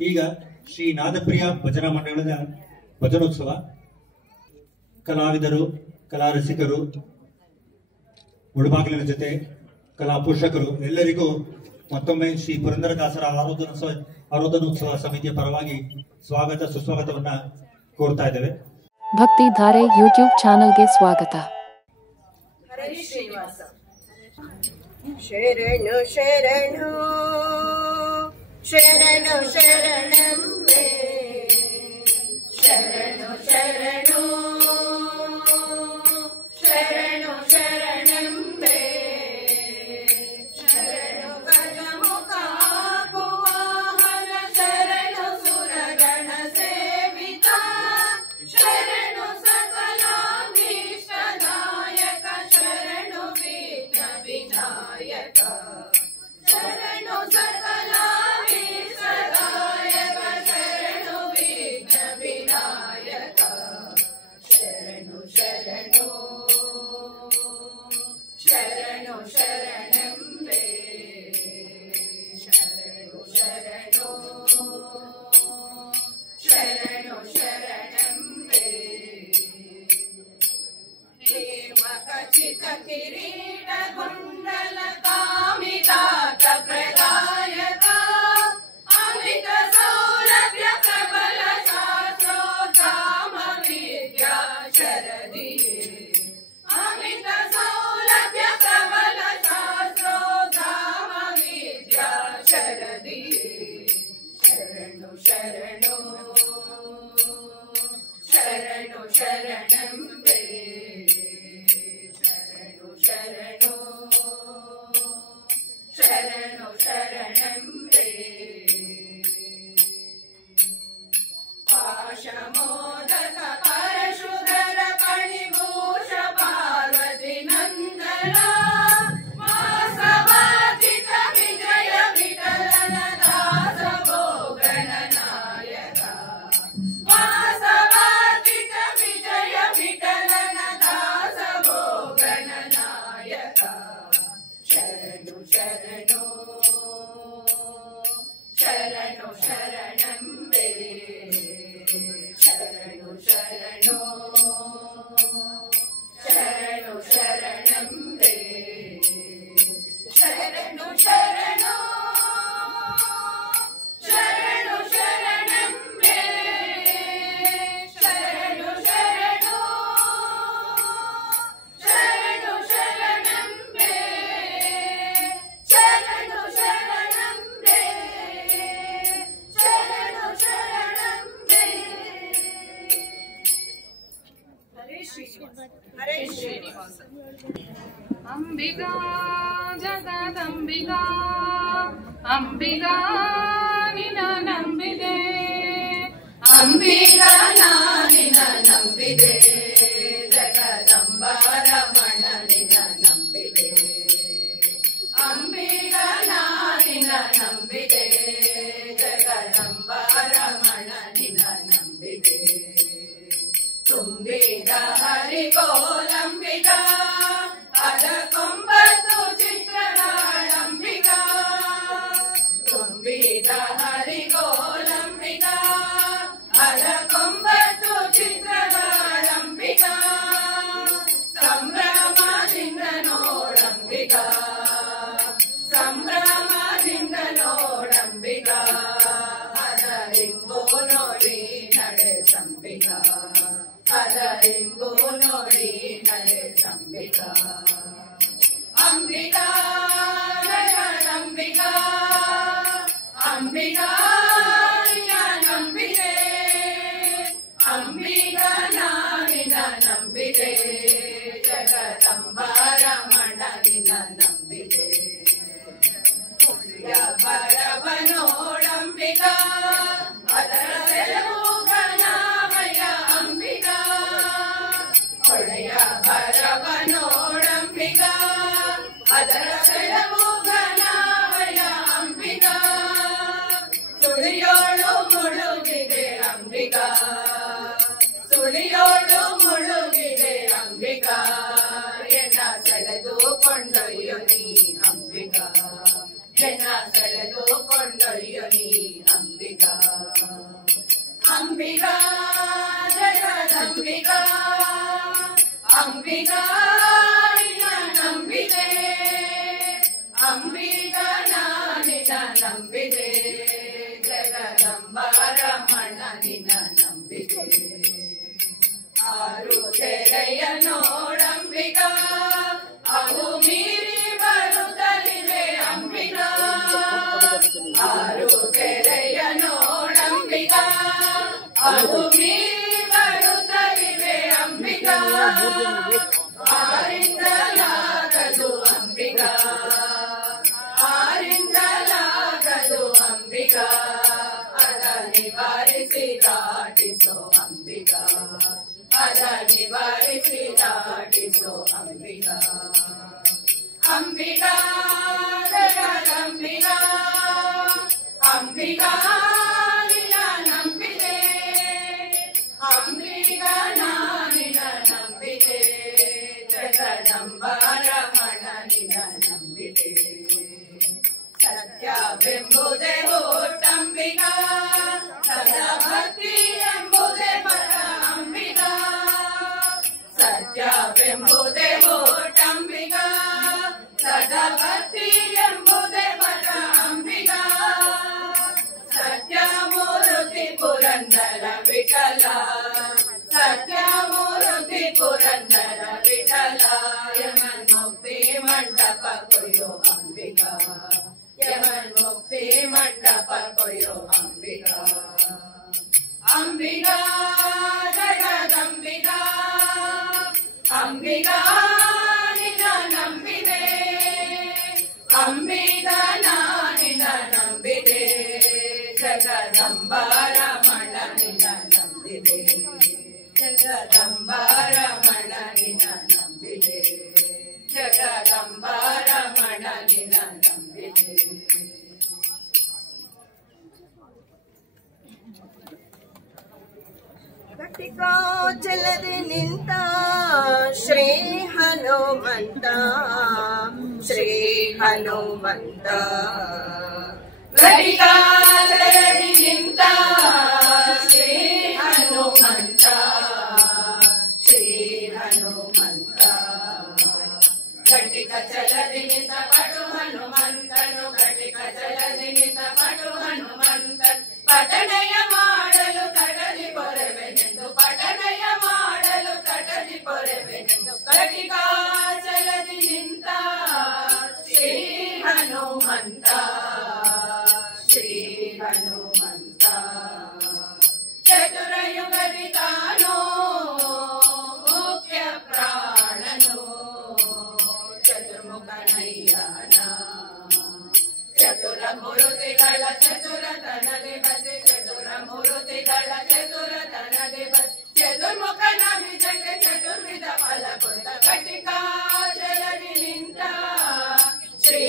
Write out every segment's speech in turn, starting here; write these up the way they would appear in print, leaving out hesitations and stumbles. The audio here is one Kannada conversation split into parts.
ಈಗ ಶ್ರೀ ನಾದಪ್ರಿಯ ಭಜನಾ ಮಂಡಳದ ಭಜನೋತ್ಸವ ಕಲಾವಿದರು, ಕಲಾ ರಸಿಕರು, ಮುಳುಬಾಗಿಲಿನ ಜೊತೆ ಕಲಾ ಪೋಷಕರು ಎಲ್ಲರಿಗೂ ಮತ್ತೊಮ್ಮೆ ಶ್ರೀ ಪುರಂದರದಾಸರ ಆರಾಧನೋತ್ಸವ ಸಮಿತಿಯ ಪರವಾಗಿ ಸ್ವಾಗತ ಸುಸ್ವಾಗತವನ್ನ ಕೋರ್ತಾ ಇದ್ದೇವೆ. ಭಕ್ತಿ ಧಾರೆ ಯೂಟ್ಯೂಬ್ ಚಾನೆಲ್ಗೆ ಸ್ವಾಗತ. ಶರಣು ಶರಣು ಶರಣು ಶರಣಂಬೆ ಶರಣು ಶರಣು ಶರಣು ಶರಣಂಬೆ ಶರಣು ಗಜಮುಖ ಗುವಾಹನ ಶರಣು ಸುರಗಣ ಸೇವಿತ ಶರಣು ಸಕಲಾಭೀಷ್ಟದಾಯಕ ಶರಣು ವಿಘ್ನ ವಿನಾಯಕ ಶರಣು ಸಕಲಾಭೀಷ್ಟದಾಯಕ ಶರಣು ವಿಘ್ನ ವಿನಾಯಕ ಶರಣು ಶರಣು ಶರಣು ಶರಣಂಬೆ ಶರಣು ಶರಣು ಶರಣು ಶರಣಂಬೆ ಹೇಮ ಖಚಿತ ಕಿರೀಟ ಕುಂಡಲ ಕಾಮಿತಾತ ಪ್ರದಾಯಕ ಅಮಿತ ಸೌಲಭ್ಯ ಪ್ರಬಲ ಶಾಸ್ತ್ರೋಧಾಮ ವಿದ್ಯಾ ಶರದಿ ಅಮಿತ ಸೌಲಭ್ಯ ಪ್ರಬಲ ಶಾಸ್ತ್ರೋಧಾಮ ವಿದ್ಯಾ ಶರದಿ ಶರಣು ಶರಣು ಶರಣು ಶರಣಂಬೆ ಶರಣು ಶರಣು ಶರಣು ಶರಣಂಬೆ ಪಾಶಮೋದಕ ಪರಶುಧರ ಪಣಿಭೂಷ ಪಾರ್ವತಿ ನಂದನ ವಾಸವಾಚಿತ ವಿಜಯ ವಿಠಲನ ದಾಸ ಭೋಗಣನಾಯಕ ವಾಸವಾಚಿತ ವಿಜಯ ವಿಠಲನ ದಾಸ ಭೋಗಣನಾಯಕ ಶರಣು ಶರಣು ಶರಣು ಶರಣಂಬೆ ಶರಣು ಶರಣು ಶರಣು ಶರಣಂಬೆ ಶರಣು ಶರಣು ಶರಣು ಶರಣಂಬೆ ಶರಣು ಶರಣು ಶರಣು ಶರಣಂಬೆ ಶರಣು ಶರಣಂಬೆ ಶರಣು ಶರಣಂಬೆ. ಹರೇ ಶ್ರೀನಿವಾಸ. ಅಂಬಿಗಾ ಜಗದಂಬಿಗಾ ಅಂಬಿಗಾ ನಿನ ನಂಬಿದೆ ಅಂಬಿಗಾ ನಿನ ನಂಬಿದೆ ಜಗದಂಬ ರಮಣ ನಿನ ನಂಬಿದೆ ಅಂಬಿಗಾ ನಿನ ನಂಬಿದೆ ಜಗದಂಬ ರಮಣ ನಿನ ನಂಬಿದೆ ತುಂಬಿದ ಹರಿಗೋಲಂಬಿಗಾ ಅದಕ್ಕೊಂಬತ್ತು ಚಿತ್ರಗಳಂಬಿಗಾ ತುಂಬಿದ ಹರಿಗೋಲಂಬಿಗಾ ಅದಕ್ಕೊಂಬತ್ತು ಚಿತ್ರಗಳಂಬಿಗಾ ಸಂಭ್ರಮದಿಂದ ನೋಡಂಬಿಗಾ ಸಂಭ್ರಮದಿಂದ ನೋಡಂಬಿಗಾ ಅದರಿಂಬು ನೋಡಿ ನಡೆಸಂಬಿಗಾ ಅದರಿಂಬು ನೋಡಿ ನಡೆಸಂಬಿಗಾ ಅಂಬಿಗಾ ಜಗದಂಬಿಗಾ ಅಂಬಿಗಾ ನಿನ ನಂಬಿದೆ ಅಂಬಿಗಾ ನಿನ ನಂಬಿದೆ ಜಗದಂಬ ರಮಣ ನಿನ ನಂಬಿದೆ ಬರವ ನೋಡಂಬಿಗಾ ಅದರ ಸೆಲವು ಘನಮಯ ಅಂಬಿಗಾ ಹೊಳೆಯ ಬರವ ನೋಡಂಬಿಗಾ ಅದರ ಸೆಲವು ಘನಮಯ ಅಂಬಿಗಾ ಸುಳಿಯೋಳು ಮುಳುಗಿದೆ ಅಂಬಿಗಾ ಸುಳಿಯೋಳು ಮುಳುಗಿದೆ ಅಂಬಿಗಾ ಎನ್ನ ಸೆಳೆದು ಕೊಂಡೊಯ್ಯು ನೀ ಅಂಬಿಗಾ ಜನ ಸೆಳೆದು ಕೊಂಡೊಯ್ಯು ನೀ ಅಂಬಿಗಾ. ಅಂಬಿಗಾ ಜಗದಂಬಿಗಾ ಅಂಬಿಗಾ ನಂಬಿದೆ ಅಂಬಿಗಾ ನಿನ್ನ ನಂಬಿದೆ ಜಗದಂಬಾರಮಣ ನಿನ್ನ ನಂಬಿದೆ ಆರು ತೆರೆಯ ನೋಡಂಬಿಗಾ ಅವು ಮೀರಿ ಬರುತ್ತಲಿವೆ ಅಂಬಿಗಾ ಆರು ತೆರೆಯ ನೋಡಂಬಿಗಾ ಅವು ಮೀರಿ ಬರುತ್ತಲಿವೆ ಅಂಬಿಗಾ ಆರಿಂದಲಾಗದು ಅಂಬಿಗಾ ಆರಿಂದಲಾಗದು ಅಂಬಿಗಾ ಅದ ನಿವಾರಿಸಿ ದಾಟಿಸೋ ಅಂಬಿಗಾ ಅದ ನಿವಾರಿಸಿ ದಾಟಿಸೋ ಅಂಬಿಗಾ ಅಂಬಿಗಾ ಜಗದಂಬಿಗಾ ಅಂಬಿಗಾ ನಿನ್ನ ನಂಬಿದೆ ಅಂಬಿಗಾ ನಿನ್ನ ನಂಬಿದೆ ಜಗದಂಬಾರಮಣ ನಿನ್ನ ನಂಬಿದೆ ಸತ್ಯವೆಂಬುದೇ ಓಟಂಬಿಗಾ ಸದಾ ಭಕ್ತಿ ಎಂಬುದೇ ಪರ ಅಂಬಿಗಾ ಸತ್ಯವೆಂಬುದೇ ಓಟಂಬಿಗಾ ಸದಾ ಭಕ್ತಿ ಎಂಬುದೇ ಪರ ಅಂಬಿಗಾ ಸತ್ಯಮೂರ್ತಿ ಪುರಂದರ ವಿಠಲ ಸತ್ಯಮೂರ್ತಿ ಪುರಂದರ ವಿಠಲ ಯಮನ್ ಮುಕ್ತಿ ಮಂಟಪ ಕೊಯ್ಯೋ ಅಂಬಿಗಾ ಯಮನ್ ಮುಕ್ತಿ ಮಂಟಪ ಕೊಯ್ಯೋ ಅಂಬಿಗಾ ಅಂಬಿಗಾ ಜಗದಂಬಿಗಾ ಅಂಬಿಗಾ ನಿನ್ನ ನಂಬಿದೆ ಅಂಬಿಗಾ ನಿನ್ನ ನಂಬಿದೆ ಜಗದಂಬಾರಮಣ ನಿನ್ನ ನಂಬಿದೆ ಜಗದಂಬಾರಮಣ ನಿನ್ನ ನಂಬಿದೆ ಜಗದಂಬಾರಮಣ ನಿನ್ನ ನಂಬಿದೆ ಘಟಿಕಾಚಲದೆ ನಿಂತ ಶ್ರೀ ಹನುಮಂತ ಶ್ರೀ ಹನುಮಂತ ಘಟಿಕಾಚಲದಿ ನಿಂತ ಶ್ರೀ ಹನುಮಂತ ಶ್ರೀ ಹನುಮಂತ ಘಟಿಕ ಚಲದಿ ನಿಂತ ಪಟು ಹನುಮಂತನು ಘಟಿಕ ಚಲದಿ ನಿಂತ ಪಟು ಹನುಮಂತನ್ ಪಠಣೆಯ ಮಾಡಲು ಕಟದಿ ಪೊರೆವೆನೆಂದು ಪಠಣೆಯ ಮಾಡಲು ಕಟದಿ ಪೊರೆವೆನೆಂದು ಘಟಿಕಾಚಲದಿ ನಿಂತ ಶ್ರೀ ಹನುಮಂತ ಶ್ರೀ ಹನುಮಂತ ಚತುರಯುಗದಿ ತಾನೋ ಮುಖ್ಯ ಪ್ರಾಣನು ಚತುರ್ಮುಖನಯ್ಯನ ಚತುರ ಮೂರುತಿಗಳ ಚತುರತನದಿ ಬಸಿ ಚತುರ ಮೂರುತಿಗಳ ಚತುರತನದಿ ಬಸಿ ಚತುರ್ಮುಖನ ವಿಜಕ್ಕೆ ಚತುರ್ವಿಧ ಫಲ ಕೊಟ್ಟ ಘಟಿಕಾಚಲದಿ ನಿಂತ ಶ್ರೀ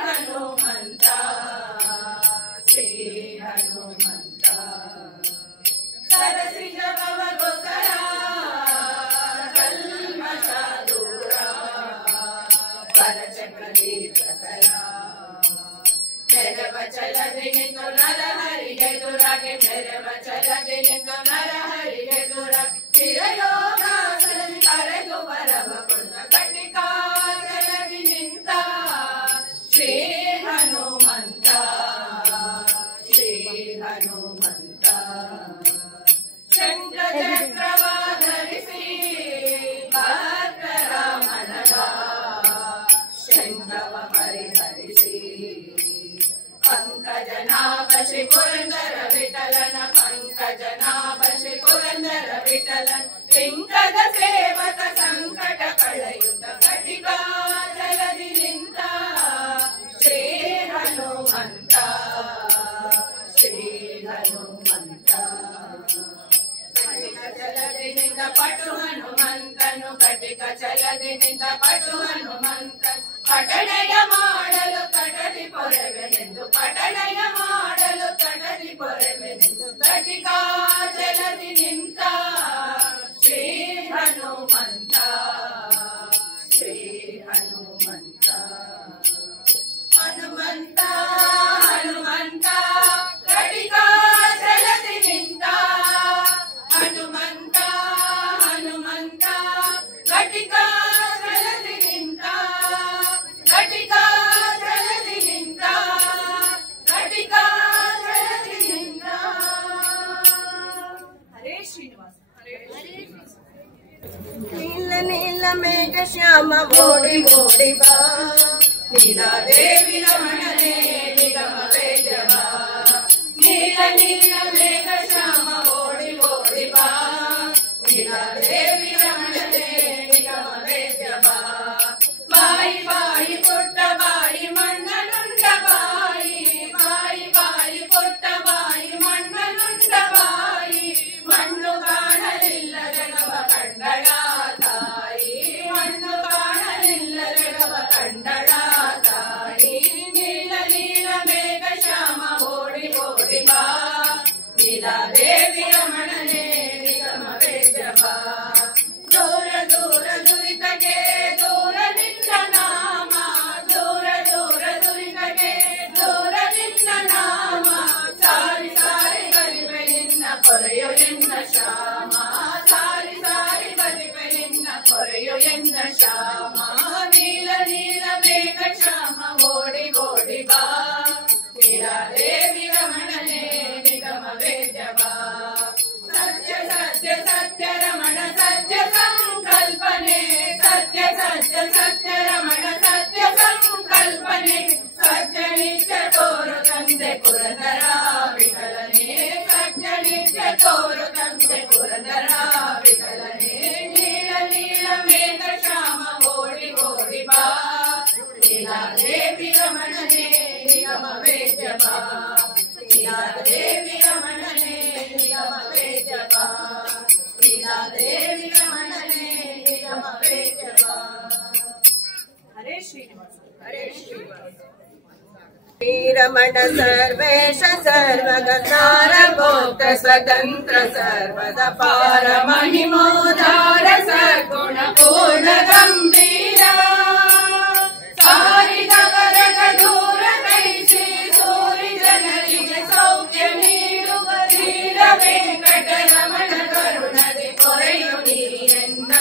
ಹನುಮಂತ ಶ್ರೀ ಹನುಮಂತ ಸರಸಿಜ ಭವಗೋಸ್ಕರ ಕಲ್ಮಶ ದೂರ ಪರಚಕ್ರದಿ ಪ್ರಸರ ಮೆರವ ಚಲದಿ ನಿಂತು ನರಹರಿಗೆ ದುರಾಗೆ ಮೆರವ ಚಲದಿ ನಿಂತು ನರಹರಿಗೆ ದುರಾಗೆ ಚಿರಯೋಗಾಸನದಿ ಕರೆದು ವರವ ಕೊಡ್ತ ಘಟಿಕಾಚಲದಿ ನಿಂತ ಶ್ರೀ ಹನುಮಂತ ಶ್ರೀ ಹನುಮಂತ ಶಂಖ ಚಕ್ರವಾಧರಿಸಿ ಭದ್ರರಾಮನದ ಶಂಖವ ಪರಿಹರಿಸಿ ಪಂಕಜನಾಭ ಶ್ರೀ ಪುರಂದರ ವಿಠಲನ ಪಂಕಜನಾಭ ಶ್ರೀ ಪುರಂದರ ವಿಠಲನ್ ಲಿಂಗದ ಸೇವಕ ಸಂಕಟ ಕಳೆಯುತ್ತ ಘಟಿಕಾಚಲದಿ ನಿಂತ ಶ್ರೀ ಹನುಮಂತ ಶ್ರೀ ಹನುಮಂತ ಘಟಿಕ ಚಲದಿ ನಿಂತ ಪಟು ಹನುಮಂತನು ಘಟಿಕ ಚಲದಿ ನಿಂತ ಪಟು ಹನುಮಂತನ್ ಪಠಣೆಯ ಮಾಡಲು ಕಟದಿ ಪೊರೆವೆನೆಂದು ಪಠಣೆಯ ಮಾಡಲು ಕಟದಿ ಪೊರೆವೆನೆಂದು ಘಟಿಕಾಚಲದಿ ನಿಂತ ಶ್ರೀ ಹನುಮಂತ ಶ್ರೀ ಹನುಮಂತ ಹನುಮಂತ ಹನುಮಂತ ಘಟಿಕಾಚಲದಿ ನಿಂತ ಮೇಘ ಶ್ಯಾಮ ಮೋಡಿ ಮೋಡಿ ಬಾ ನೀಲಾದೇವಿ ರಮಣನೆ ನಿಗಮ ವೇದ ಬಾ ನೀಲ ನೀಲ ಮೇಘ ಶ್ಯಾಮ ಮೋಡಿ ಮೋಡಿ ಬಾ ನೀಲಾದೇವಿ ರಮಣನೆ ನಿಗಮ ವೇದ ಬಾ ಬಾಯಿ ಬಾಯಿ ಪುಟ್ಟ ಬಾಯಿ ಮಣ್ಣನುಂಡ ಬಾಯಿ ಬಾಯಿ ಬಾಯಿ ಪುಟ್ಟ ಬಾಯಿ ಮಣ್ಣನುಂಡ ಬಾಯಿ ಮಣ್ಣು ಕಾಣಲಿಲ್ಲ ಜಗವ ಕಂಡಳ ತಾಯಿ ಮಣ್ಣು ಕಾಣಲಿಲ್ಲ ಜಗವ ಕಂಡಳ ತಾಯಿ ನೀಲ ನೀಲ ಮೇಘ ಶ್ಯಾಮ ಓಡಿ ಓಡಿ ಬಾ ನೀಲಾದೇವಿ ರಮಣನೆ ನಿಗಮ ವೇದ ಬಾ ದೂರ ದೂರ ದುರಿತಗೆ ದೂರ ನಿನ್ನ ನಾಮ ದೂರ ದೂರ ದುರಿತಗೆ ದೂರ ನಿನ್ನ ನಾಮ ಸಾರಿ ಸಾರಿ ಬರಿವೆ ನಿನ್ನ ಪೊರೆಯು ಎನ್ನ ಶ್ಯಾಮ ಸಾರಿ ಸಾರಿ ಬರಿವೆ ನಿನ್ನ ಪೊರೆಯು ಎನ್ನ ಶ್ಯಾಮ ನೀಲ ನೀಲ ಮೇಘ ಶ್ಯಾಮ ಓಡಿ ಓಡಿ ಬಾ ನೀಲಾದೇವಿ ರಮಣನೆ ನಿಗಮ ವೇದ ಬಾ ಸತ್ಯ ಸತ್ಯ ಸತ್ಯ ರಮಣ ಸತ್ಯ ಸಂಕಲ್ಪನೆ ಸತ್ಯ ಸತ್ಯ ಸತ್ಯ ರಮಣ ಸತ್ಯ ಸಂಕಲ್ಪನೆ ಸತ್ಯ ನಿತ್ಯ ತೋರು ತಂದೆ ಪುರಂದರ ವಿಠಲನೆ ಸತ್ಯ ನಿತ್ಯ ತೋರು ತಂದೆ ಪುರಂದರ ವಿಠಲನೆ ನೀಲ ನೀಲ ಮೇಘ ಶ್ಯಾಮ ಓಡಿ ಓಡಿ ಬಾ ನೀಲಾದೇವಿ ರಮಣನೆ ನಿಗಮ ವೇದ ಬಾ ನೀಲಾದೇವಿ ರಮಣನೆ ನಿಗಮ ವೇದ ಬಾ ನೀಲಾದೇವಿ ರಮಣನೆ ನಿಗಮ ವೇದ ಬಾ ಹರೇ ಶ್ರೀನಿವಾಸ ಹರೇ ಶ್ರೀನಿವಾಸ ಶ್ರೀರಮಣ ಸರ್ವೇಶ ಸರ್ವಗತಾರ ಭೋಕ್ತ ಸ್ವತಂತ್ರ ಸರ್ವದ ಪಾರ ಮಹಿಮೋದಾರ ಸಗುಣ ಪೂರ್ಣ ಗಂಭೀರ ಸಾರಿದವರಗ ದೂರ ಕೈಸಿ ಸೂರಿ ಜನರಿಗೆ ಸೌಖ್ಯ ನೀಡುವ ಧೀರ ವೆಂಕಟರಮಣ ಕರುಣದೆ ಪೊರೆಯು ನೀರನ್ನ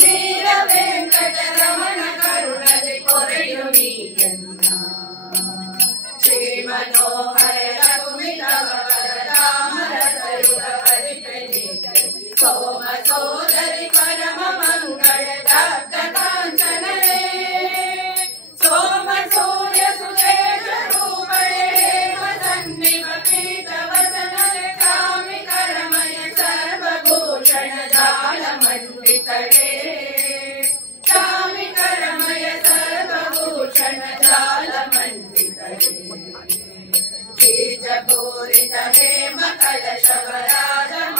ಧೀರ ವೆಂಕಟರಮಣ ಕರುಣದೆ ಪೊರೆಯು ನೀರನ್ನ ಶ್ರೀ ಮನೋಹರ ರಘುಮಿತವರ ಸಯುಗ ಪರಿಪೆನಿ ಸೋಮ ಸೋದರಿ ಪರಮ ಮಂಗಳದಾತ ಕಾಂಚನರೇ ಸೋಮ ಸೂರ್ಯ ಸುತೇಜ ರೂಪಳೆ ಹೇಮ ಸನ್ನಿವ ಪೀತ ವಸನರೆ ಕಾಮಿ ಕರಮಯ ಸರ್ವಭೂಷಣ ಜಾಲ ಮಂಡಿತಳೆ ಕಾಮಿ ಕರಮಯ ಸರ್ವಭೂಷಣ ಜಾಲ ಮಂಡಿತಳೆ ಬೀಜ ಪೂರಿತ ಹೇಮ ಕಲಶವರಾಜಮಾನ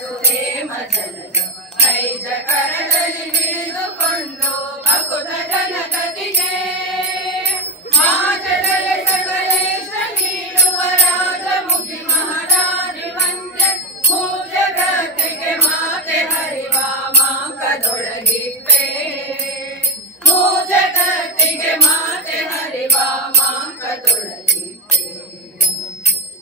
ಸುರೇಮ ಜಲಜ ನೈಜ ಕರದಲ್ಲಿ ಹಿಡಿದುಕೊಂಡು ಭಕುತ ಜನಗತಿಗೆ ಮಾಜಡಲೆ ಸಕಲೇಶ ನೀಡುವ ರಾಜಮುಖಿ ಮಹಾರಾಜಿ ವಂದ್ಯ ಮೂಜಗತ್ತಿಗೆ ಮಾತೆ ಹರಿವ ಮಾಂಕದೊಳಗಿಪ್ಪೆ ಮೂಜಗತ್ತಿಗೆ ಮಾತೆ ಹರಿವ ಮಾಂಕದೊಳಗಿಪ್ಪೆ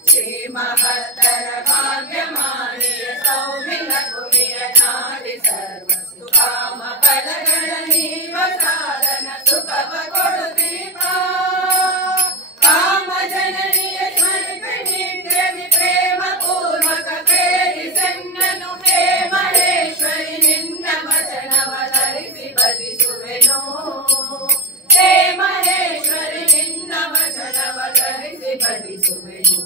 ಶ್ರೀ ಮಹತ್ತರ ಭಾಗ್ಯಮಾನಿಯ ಸೌಮಿನ ಭೂಮಿಯ ನಾಡಿ ಸರ್ವ ಸುಕಾಮ ಫಲಗಳ ನೀವ ಸಾಧನ ಸುಖವ ಕೊಡು ದೀಪ ಕಾಮ ಜನನಿಯ ಸ್ಮರಿಪೆ ನಿತ್ಯದಿ ಪ್ರೇಮ ಪೂರ್ವಕ ಪ್ರೇರಿ ಸನ್ನನು ಹೇ ಮಹೇಶ್ವರಿ ನಿನ್ನ ವಚನವ ಧರಿಸಿ ಬಲಿಸುವೆನು ಹೇ ಮಹೇಶ್ವರಿ ನಿನ್ನ ವಚನವ ಧರಿಸಿ ಬಲಿಸುವೆನು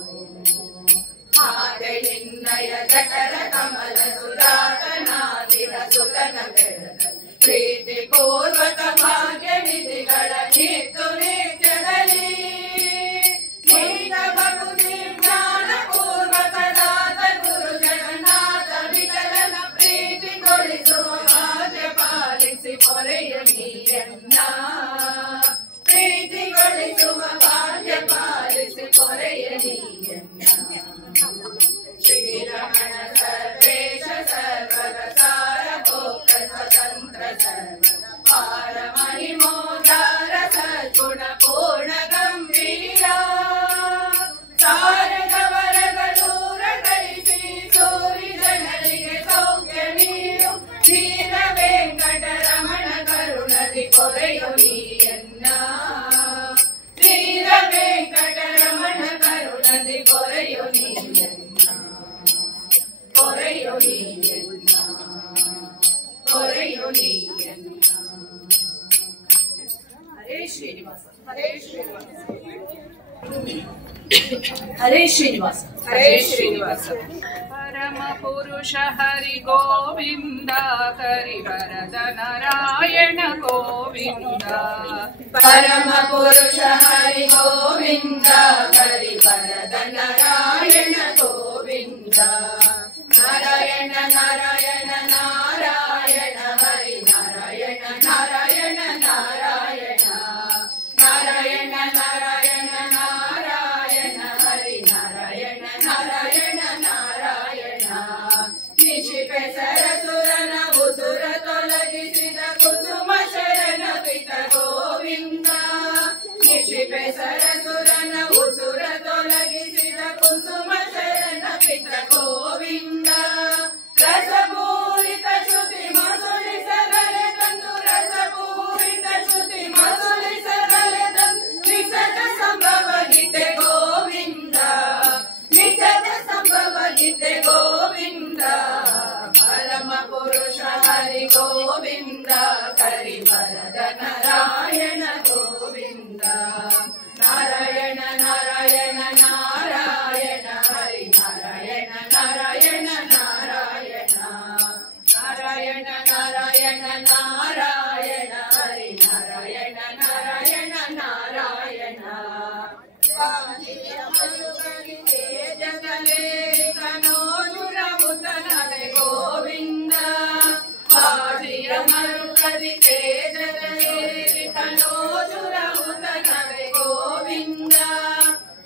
ಹಾಗೆ ನಿನ್ನಯ ಜಠರ ಕಮಲ ಸುಧಾಕನಾದಿರ ಸುತನ ಬೆಳಕ ಪ್ರೀತಿ ಪೂರ್ವಕ ಭಾಗ್ಯ ನಿಧಿಗಳ ನಿತ್ತು ನಿತ್ಯದಲ್ಲಿ ನೀತ ಭಕ್ತಿ ಜ್ಞಾನ ಪೂರ್ವಕದಾದ ಗುರು ಜಗನ್ನಾಥ ವಿಠಲನ ಪ್ರೀತಿಗೊಳಿಸುವ ಭಾಗ್ಯ ಪಾಲಿಸಿ ಪೊರೆಯ ನೀಯನ್ನ ಪ್ರೀತಿಗೊಳಿಸುವ ಭಾಗ್ಯ ಪಾಲಿಸಿ ಪೊರೆಯ ನೀಯನ್ನ ಶ್ರೀರಮಣ ಸರ್ವೇಶ ಸರ್ವಗಸಾರ ಭೋಕ್ತ ಸ್ವತಂತ್ರ ಸರ್ವದ ಪಾರ ಮಹಿಮೋದಾರ ಸದ್ಗುಣ ಪೂರ್ಣ ಹರೇ ಶ್ರೀನಿವಾಸ ಹರೇ ಶ್ರೀನಿವಾಸ. ಪರಮ ಪುರುಷ ಹರಿ ಗೋವಿಂದ ಹರಿವರದ ನಾರಾಯಣ ಗೋವಿಂದ. ಪರಮ ಪುರುಷ ಹರಿ ಗೋವಿಂದ ಹರಿವರದ ನಾರಾಯಣ ಗೋವಿಂದ. ನಾರಾಯಣ ನಾರಾಯಣ ನಾರಾಯಣ ಹರಿ ನಾರಾಯಣ ನಾರಾಯಣ ನಾರಾಯಣ. ನಾರಾಯಣ ನಾರಾಯಣ ನಾರಾಯಣ ಹರಿ ನಾರಾಯಣ ನಾರಾಯಣ ನಾರಾಯಣ. ನಿಶಿಪೆ ಸರಸುರನ ಉಸುರ ತೊಲಗಿಸಿದ ಕುಸುಮ ಶರಣ ಪಿತ ಗೋವಿಂದ. ನಿಶಿಪೆ ಸರಸುರನ ಉಸುರ ತೊಲಗಿಸಿದ ಕುಸುಮ ಶರಣ ಪಿತ ಗೋವಿಂದ. ರಸಪೂರಿತ ಶ್ರುತಿ ಮಸುಳಿಸಗಲೆ ತಂದು ರಸಪೂರಿತ ಶ್ರುತಿ ಮಸುಳಿಸಗಲೆ ತಂದು ನಿಸದ ಸಂಭವ ಗೀತೆ ಗೋವಿಂದ. ನಿಸದ ಸಂಭವ ಗೀತೆ ಗೋವಿಂದ. ಪರಮ ಪುರುಷ ಹರಿ ಗೋವಿಂದ ಕರಿವರದ ನಾರಾಯಣ ಗೋವಿಂದ. ನಾರಾಯಣ ನಾರಾಯಣ ನಾರಾಯಣ ಹರಿ ನಾರಾಯಣ ನಾರಾಯಣ ನಾರಾಯಣ. ನಾರಾಯಣ ನಾರಾಯಣ ನಾರಾಯಣ ಹರಿ ನಾರಾಯಣ ನಾರಾಯಣ ನಾರಾಯಣ. ಜಗಲೇರಿ ಕನೋಜುರ ಮುತನಡೆ ಗೋವಿಂದ. ಬಾಜಿಯ ಮರುಕರಿ ತೇಜಗಲೇರಿ ಕನೋಜುರ ಮುತನಡೆ ಗೋವಿಂದ.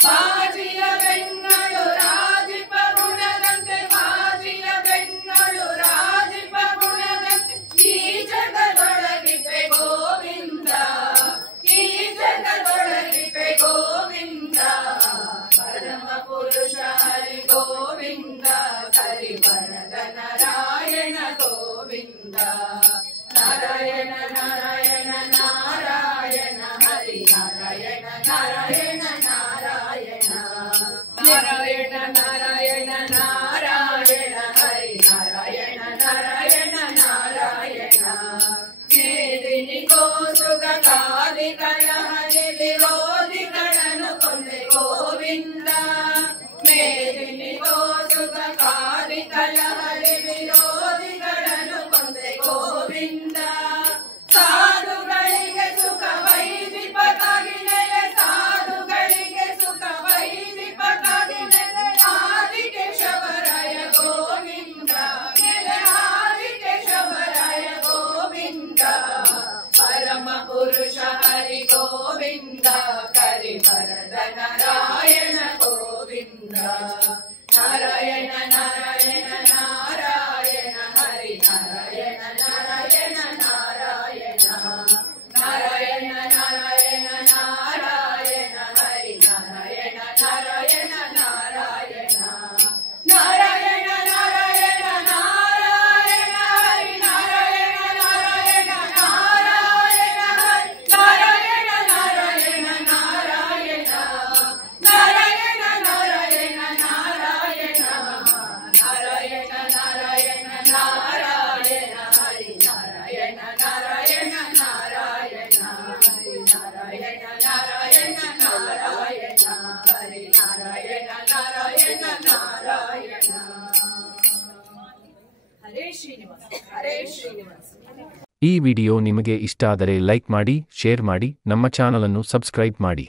ಬಾಜಿಯ ಬೆನ್ನಳು ರಾಜಿಪ ಗುಣದಂತೆ ಬಾಜಿಯ ಬೆನ್ನಳು ರಾಜಿಪ ಗುಣದಂತೆ ಈ ಜಗದೊಳಗಿಪೆ ಗೋವಿಂದ. ಈ ಜಗದೊಳಗಿಪೆ ಗೋವಿಂದ. ಪರಮ ಪುರುಷ ಹರಿ ಗೋವಿಂದ ಕರಿವರದ ನಾರಾಯಣ ಗೋವಿಂದ. ನಾರಾಯಣ ನಾರಾಯಣ ನಾರಾಯಣ ಹರಿ ನಾರಾಯಣ ನಾರಾಯಣ ನಾರಾಯಣ. ನಾರಾಯಣ ನಾರಾಯಣ ನಾರಾಯಣ ಹರಿ ನಾರಾಯಣ ನಾರಾಯಣ ನಾರಾಯಣ. ಮೇದಿನಿಗೋ ಸುಖ ಕಾದಿಗಳ ಹರಿ ವಿರೋಧಿಗಳನ್ನು ಕೊಂದೆ ಗೋವಿಂದ. ಮೇದಿನಿಗೋ ಸುಖ ಕಾದಿಗಳ ಹರಿ ವಿರೋಧಿಗಳನ್ನು ಕೊಂದೆ ಗೋವಿಂದ. ಸಾಧುಗಳಿಗೆ ಸುಖ ವೈದಿಪಕಾಗಿ ನೆಲೆ ಸಾಧುಗಳಿಗೆ ಸುಖ ವೈದಿಪಕಾಗಿ ನೆಲೆ ಆದಿಕೇಶವರಾಯ ಗೋವಿಂದ. ನೆಲೆ ಆದಿಕೇಶವರಾಯ ಗೋವಿಂದ. ಪರಮ ಪುರುಷ ಹರಿ ಗೋವಿಂದ ಕರಿವರದ ನಾರಾಯಣ ಗೋವಿಂದ. ನಾರಾಯಣ ನಾರಾಯಣ ನಾರಾಯಣ ಹರಿ ನಾರಾಯಣ ನಾರಾಯಣ ನಾರಾಯಣ. ನಾರಾಯಣ ನಾರಾಯಣ ನಾರಾಯಣ ಹರಿ ನಾರಾಯಣ ನಾರಾಯಣ ನಾರಾಯಣ. ನಾರಾಯಣ ನಾರಾಯಣ ನಾರಾಯಣ ಹರಿ ನಾರಾಯಣ ನಾರಾಯಣ ನಾರಾಯಣ ಹರಿ ನಾರಾಯಣ ನಾರಾಯಣ ನಾರಾಯಣ. ನಾರಾಯಣ ನಾರಾಯಣ ನಾರಾಯಣ. ನಾರಾಯಣ ನಾರಾಯಣ ನಾರಾಯಣ ಹರಿ ನಾರಾಯಣ ನಾರಾಯಣ ನಾರಾಯಣ. ಹರಿ ನಾರಾಯಣ ನಾರಾಯಣ ನಾರಾಯಣ ಹರಿ ನಾರಾಯಣ ನಾರಾಯಣ ನಾರಾಯಣ. ಹರೇ ಶ್ರೀನಿವಾಸ ಹರೇ ಶ್ರೀನಿವಾಸ. ಈ ವಿಡಿಯೋ ನಿಮಗೆ ಇಷ್ಟ ಆದರೆ ಲೈಕ್ ಮಾಡಿ, ಶೇರ್ ಮಾಡಿ, ನಮ್ಮ ಚಾನಲ್ ಅನ್ನು ಸಬ್ಸ್ಕ್ರೈಬ್ ಮಾಡಿ.